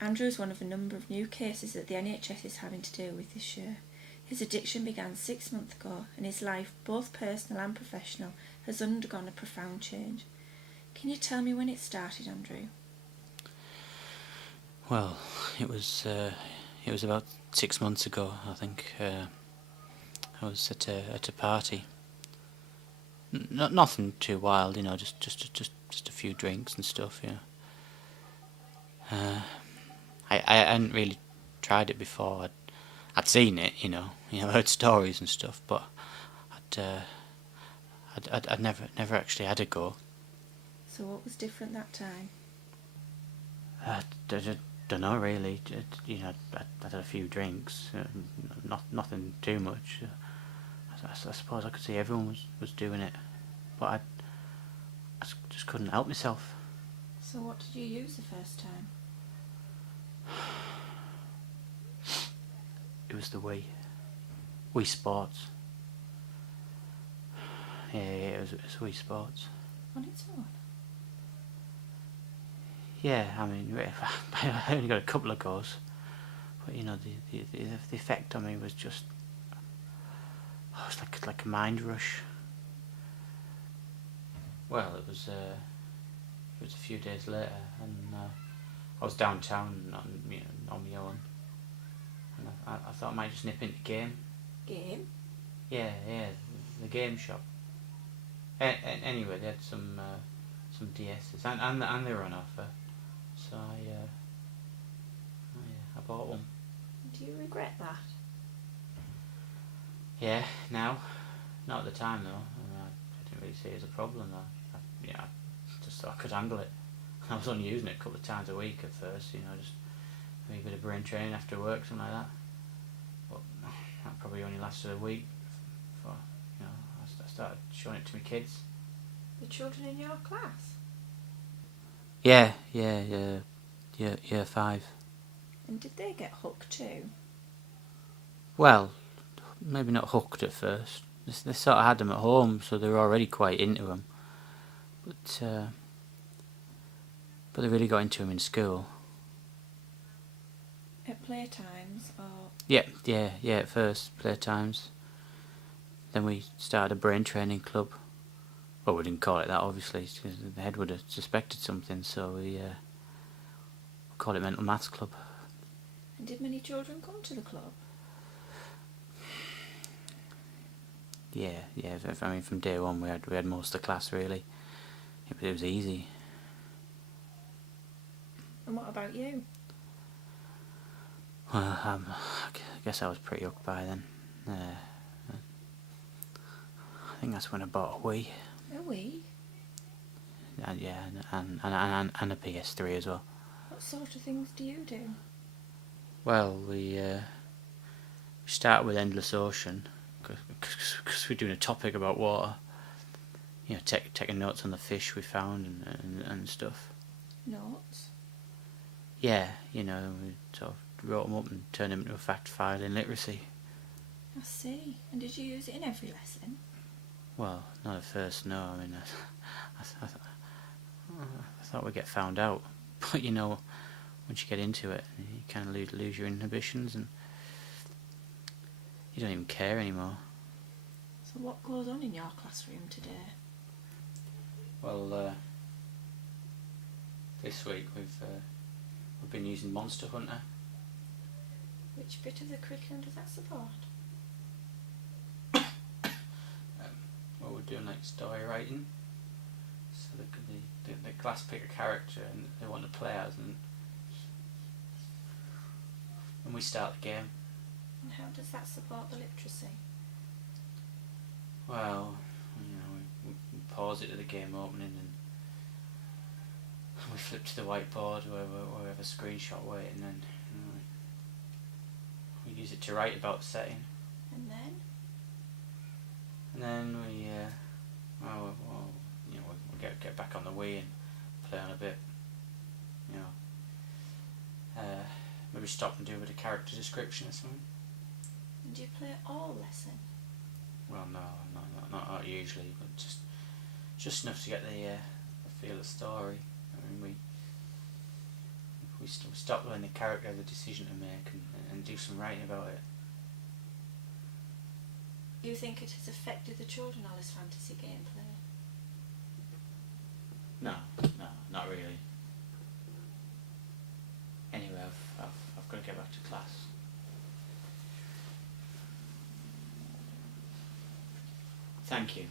Andrew is one of a number of new cases that the NHS is having to deal with this year. His addiction began 6 months ago, and his life, both personal and professional, has undergone a profound change. Can you tell me when it started, Andrew? Well, it was about 6 months ago, I think. I was at a party. Nothing too wild, just a few drinks and stuff, I hadn't really tried it before. I'd seen it, heard stories and stuff, but I'd never actually had a go. So what was different that time? I don't know really. I had a few drinks, nothing too much. I suppose I could see everyone was doing it, but I just couldn't help myself. So what did you use the first time? It was the Wii Sports. Yeah, it was Wii Sports. On its own? Yeah, I mean, I only got a couple of goes, but the effect on me was just, it was like a mind rush. Well, it was a few days later, and I was downtown on my own, and I thought I might just nip into game. Game? Yeah, the game shop. Anyway, they had some DSs, and they were on offer, so I bought one. Do you regret that? Yeah, now, not at the time though. I didn't really see it as a problem. I just thought I could handle it. I was only using it a couple of times a week at first, just maybe a bit of brain training after work, something like that. But that probably only lasted a week before, I started showing it to my kids. The children in your class? Yeah, year 5. And did they get hooked too? Well, maybe not hooked at first. They sort of had them at home, so they were already quite into them. But they really got into them in school. At playtimes, or...? Yeah, at first, playtimes. Then we started a brain training club. Well, we didn't call it that, obviously, because the head would have suspected something, so we called it Mental Maths Club. And did many children come to the club? Yeah. I mean, from day one, we had most of the class, really. It was easy. And what about you? Well, I guess I was pretty hooked by then. I think that's when I bought a Wii. A Wii? Yeah, and a PS3 as well. What sort of things do you do? Well, we started with Endless Ocean, because we're doing a topic about water. Taking notes on the fish we found and stuff. Notes? Yeah, we sort of wrote them up and turned them into a fact file in literacy. I see. And did you use it in every lesson? Well, not at first, no. I mean, I thought we'd get found out. But, once you get into it, you kind of lose your inhibitions and you don't even care anymore. So what goes on in your classroom today? Well, this week we've been using Monster Hunter. Which bit of the curriculum does that support? Well, we're doing story writing. So the class pick a character and they want to play as, and we start the game. And how does that support the literacy? Well, we pause it at the game opening and we flip to the whiteboard where we have a screenshot waiting, and then we use it to write about the setting. And then? And then we get back on the Wii and play on a bit. Maybe stop and do a bit of character description or something. And do you play all lesson? Well, no, not usually, but just enough to get the feel of the story. I mean, we stop letting the character have the decision to make and do some writing about it. Do you think it has affected the children, all this fantasy gameplay? No, not really. Anyway, I've got to get back to class. Thank you.